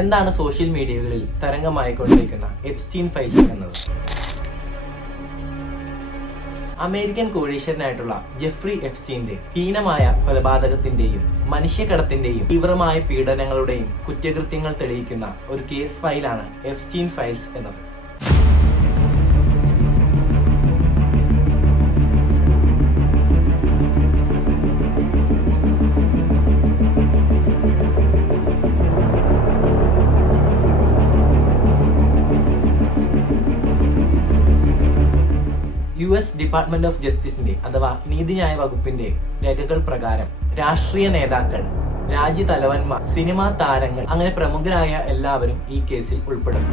എന്താണ് സോഷ്യൽ മീഡിയകളിൽ തരംഗമായിക്കൊണ്ടിരിക്കുന്ന Epstein files എന്നത്? അമേരിക്കൻ കോടീശ്വരനായിട്ടുള്ള ജെഫ്രി എപ്സ്റ്റീന്റെ ഹീനമായ കൊലപാതകത്തിന്റെയും മനുഷ്യക്കടത്തിന്റെയും തീവ്രമായ പീഡനങ്ങളുടെയും കുറ്റകൃത്യങ്ങൾ തെളിയിക്കുന്ന ഒരു കേസ് ഫയലാണ് എപ്സ്റ്റീൻ ഫയൽസ് എന്നത്. US ഡിപ്പാർട്ട്മെന്റ് ഓഫ് ജസ്റ്റിസിന്റെ അഥവാ നീതിന്യായ വകുപ്പിന്റെ രേഖകൾ പ്രകാരം രാഷ്ട്രീയ നേതാക്കൾ, രാജ്യതലവന്മാർ, സിനിമാ താരങ്ങൾ അങ്ങനെ പ്രമുഖരായ എല്ലാവരും ഈ കേസിൽ ഉൾപ്പെടുന്നു.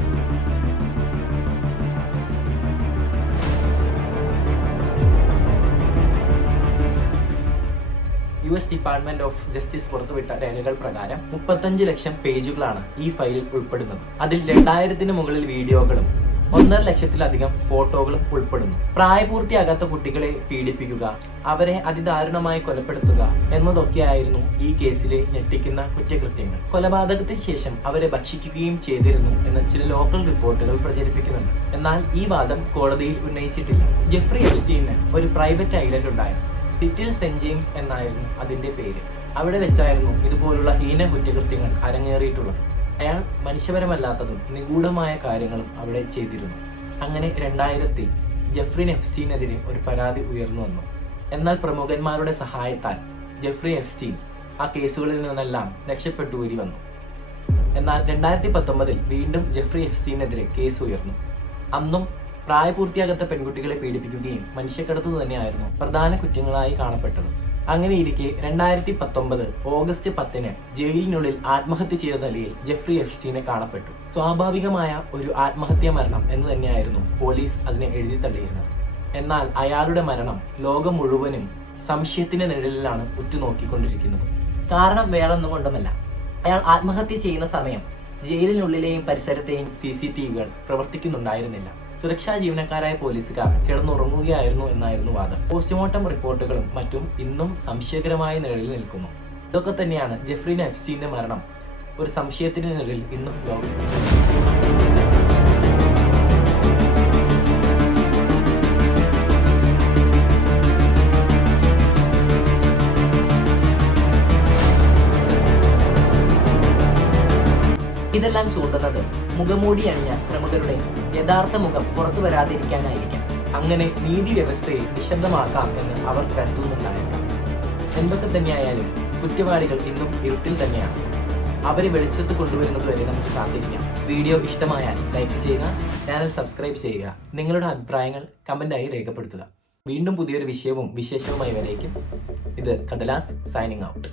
US ഡിപ്പാർട്ട്മെന്റ് ഓഫ് ജസ്റ്റിസ് പുറത്തുവിട്ട രേഖകൾ പ്രകാരം 35 ലക്ഷം പേജുകളാണ് ഈ ഫയലിൽ ഉൾപ്പെടുന്നത്. അതിൽ 2000-ന് മുകളിൽ വീഡിയോകളും 1.5 ലക്ഷത്തിലധികം ഫോട്ടോകളും ഉൾപ്പെടുന്നു. പ്രായപൂർത്തിയാകാത്ത കുട്ടികളെ പീഡിപ്പിക്കുക, അവരെ അതിദാരുണമായി കൊലപ്പെടുത്തുക എന്നതൊക്കെയായിരുന്നു ഈ കേസിലെ ഞെട്ടിക്കുന്ന കുറ്റകൃത്യങ്ങൾ. കൊലപാതകത്തിന് ശേഷം അവരെ ഭക്ഷിക്കുകയും ചെയ്തിരുന്നു എന്ന ചില ലോക്കൽ റിപ്പോർട്ടുകൾ പ്രചരിപ്പിക്കുന്നുണ്ട്. എന്നാൽ ഈ വാദം കോടതിയിൽ ഉന്നയിച്ചിട്ടില്ല. ജെഫ്രി എപ്സ്റ്റീന് ഒരു പ്രൈവറ്റ് ഐലൻഡ് ഉണ്ടായിരുന്നു. ലിറ്റിൽ സെന്റ് ജെയിംസ് എന്നായിരുന്നു അതിന്റെ പേര്. അവിടെ വെച്ചായിരുന്നു ഇതുപോലുള്ള ഹീന കുറ്റകൃത്യങ്ങൾ അരങ്ങേറിയിട്ടുള്ളത്. അയാൾ മനുഷ്യപരമല്ലാത്തതും നിഗൂഢമായ കാര്യങ്ങളും അവിടെ ചെയ്തിരുന്നു. അങ്ങനെ 2000-ൽ ജെഫ്രി എപ്സ്റ്റീനെതിരെ ഒരു പരാതി ഉയർന്നു വന്നു. എന്നാൽ പ്രമുഖന്മാരുടെ സഹായത്താൽ ജെഫ്രി എപ്സ്റ്റീൻ ആ കേസുകളിൽ നിന്നെല്ലാം രക്ഷപ്പെട്ടു ഊരി വന്നു. എന്നാൽ 2019-ൽ വീണ്ടും ജെഫ്രി എപ്സ്റ്റീനെതിരെ കേസ് ഉയർന്നു. അന്നും പ്രായപൂർത്തിയാകാത്ത പെൺകുട്ടികളെ പീഡിപ്പിക്കുകയും മനുഷ്യക്കടത്തു തന്നെയായിരുന്നു പ്രധാന കുറ്റങ്ങളായി കാണപ്പെട്ടത്. അങ്ങനെയിരിക്കെ 2019 ഓഗസ്റ്റ് 10-ന് ജയിലിനുള്ളിൽ ആത്മഹത്യ ചെയ്ത നിലയിൽ ജെഫ്രി എപ്സ്റ്റീനെ കാണപ്പെട്ടു. സ്വാഭാവികമായ ഒരു ആത്മഹത്യാ മരണം എന്ന് തന്നെയായിരുന്നു പോലീസ് അതിനെ എഴുതി തള്ളിയിരുന്നത്. എന്നാൽ അയാളുടെ മരണം ലോകം മുഴുവനും സംശയത്തിന്റെ നിഴലിലാണ് ഉറ്റുനോക്കിക്കൊണ്ടിരിക്കുന്നത്. കാരണം വേറൊന്നും കൊണ്ടുമല്ല, അയാൾ ആത്മഹത്യ ചെയ്യുന്ന സമയം ജയിലിനുള്ളിലെയും പരിസരത്തെയും CCTVകൾ പ്രവർത്തിക്കുന്നുണ്ടായിരുന്നില്ല. സുരക്ഷാ ജീവനക്കാരായ പോലീസുകാർ കിടന്നുറങ്ങുകയായിരുന്നു എന്നായിരുന്നു വാദം. പോസ്റ്റ്മോർട്ടം റിപ്പോർട്ടുകളും മറ്റും ഇന്നും സംശയകരമായ നിഴലിൽ നിൽക്കുന്നു. ഇതൊക്കെ തന്നെയാണ് ജെഫ്രി എപ്സ്റ്റീന്റെ മരണം ഒരു സംശയത്തിന്റെ നിഴലിൽ ഇന്നും ലോകം. ഇതെല്ലാം ചൂണ്ടുന്നത് മുഖംമൂടി അണിഞ്ഞ പ്രമുഖരുടെ യഥാർത്ഥ മുഖം പുറത്തു വരാതിരിക്കാനായിരിക്കാം. അങ്ങനെ നീതി വ്യവസ്ഥയെ നിശബ്ദമാക്കാം എന്ന് അവർ കരുതുന്നുണ്ടായേക്കാം. എന്തൊക്കെ തന്നെയായാലും കുറ്റവാളികൾ ഇന്നും ഇരുട്ടിൽ തന്നെയാണ്. അവരെ വെളിച്ചത്ത് കൊണ്ടുവരുന്നത് വരെ നമുക്ക് കാത്തിരിക്കാം. വീഡിയോ ഇഷ്ടമായാൽ ലൈക്ക് ചെയ്യുക, ചാനൽ സബ്സ്ക്രൈബ് ചെയ്യുക, നിങ്ങളുടെ അഭിപ്രായങ്ങൾ കമന്റായി രേഖപ്പെടുത്തുക. വീണ്ടും പുതിയൊരു വിഷയവും വിശേഷവുമായി വരേക്കും. ഇത് കടലാസ് സൈനിങ് ഔട്ട്.